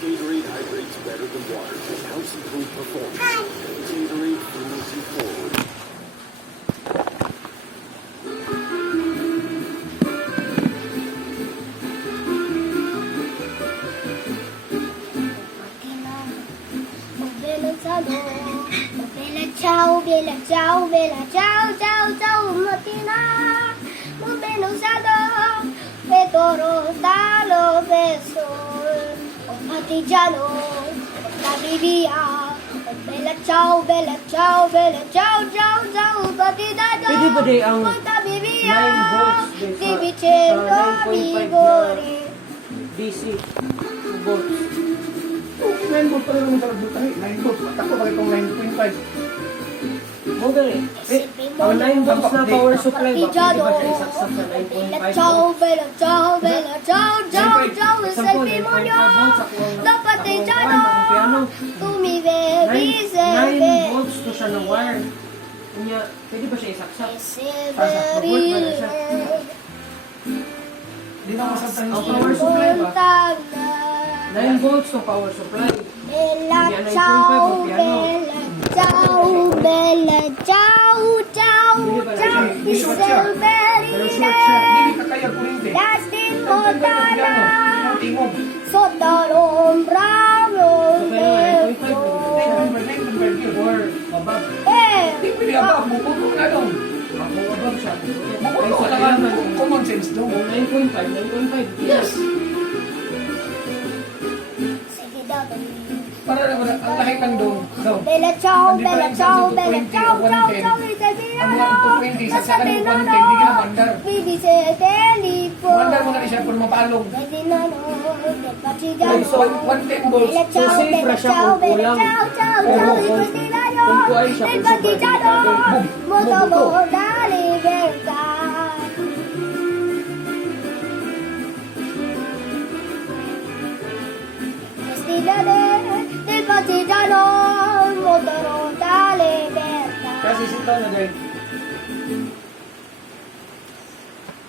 Gatorade hydrates better than water to helps improve performance. Gatorade fuels you forward. Ciao, bella ciao, bella ciao, ciao, ciao, mattina. Muy bella usado, vetoro dalo beso. Oh partigiano, la via. Oh bella ciao, bella ciao, bella ciao, ciao, ciao, partigiano. Pwede ba di ang Portami 9 via. volts din Di sa vicino 9.5 na vigore. DC 2 volts? 9 volt pa rin naman sa tahi. 9 volt. Ako bakit itong 9.5? Mo gani. Ang 9 volts na power supply ba? Pwede ba siya isaksak sa 9.5 Ciao, volts? bella ciao, bella ciao, ciao, ciao, il Example, selfie 9.5 moglio. volts ako ang Da partigiano, akong piano. tu mi vedi 9 sempre. volts to siya na wire. Kanya, pwede ba siya isaksak? Severi. Di na masantang Ang power supply ba? Fontana. 9 volts to power supply. Bella Piano, ciao, 9.5 piano. bella ciao, ciao, ciao, Hindi ciao, ba siya? il Pero short siya. Hindi Severi. ka kaya kurente. Justin Tanggal ka ng piano. Fontana. Ang tingog. Sotto l'ombra So, kaya del 9.5 sole. 9.5 yun. or above. Hindi pwede abang. Bubuto na doon. Ako above siya. Bubuto Ay, na sa nga. kailangan. Common sense doon. Kung 9.5, 9.5. Yes. Sige daw, Para na ang lahi ng doon. Daw. bella ciao, Ang bella difference ciao, sa bella 220 ciao, o ciao, 110. ciao, il Severiano. Ang 120 sa kanang 110, hindi ka na mandar. Vidi se telefono. Mandar mo na siya kung mapalong. Vedi nano, del partigiano. Ay, so, 110 volts. Bella ciao, safe bella ra siya ciao, kung bella kulang. ciao, ciao, Oo, ciao, il kung- partigiano. kung kuhay siya, Del kung sobrang partigiano. delikado. Moto Bubuto. da libertà. Partigiano, del partigiano, motorò da libertà. Kasi sitaw na guys.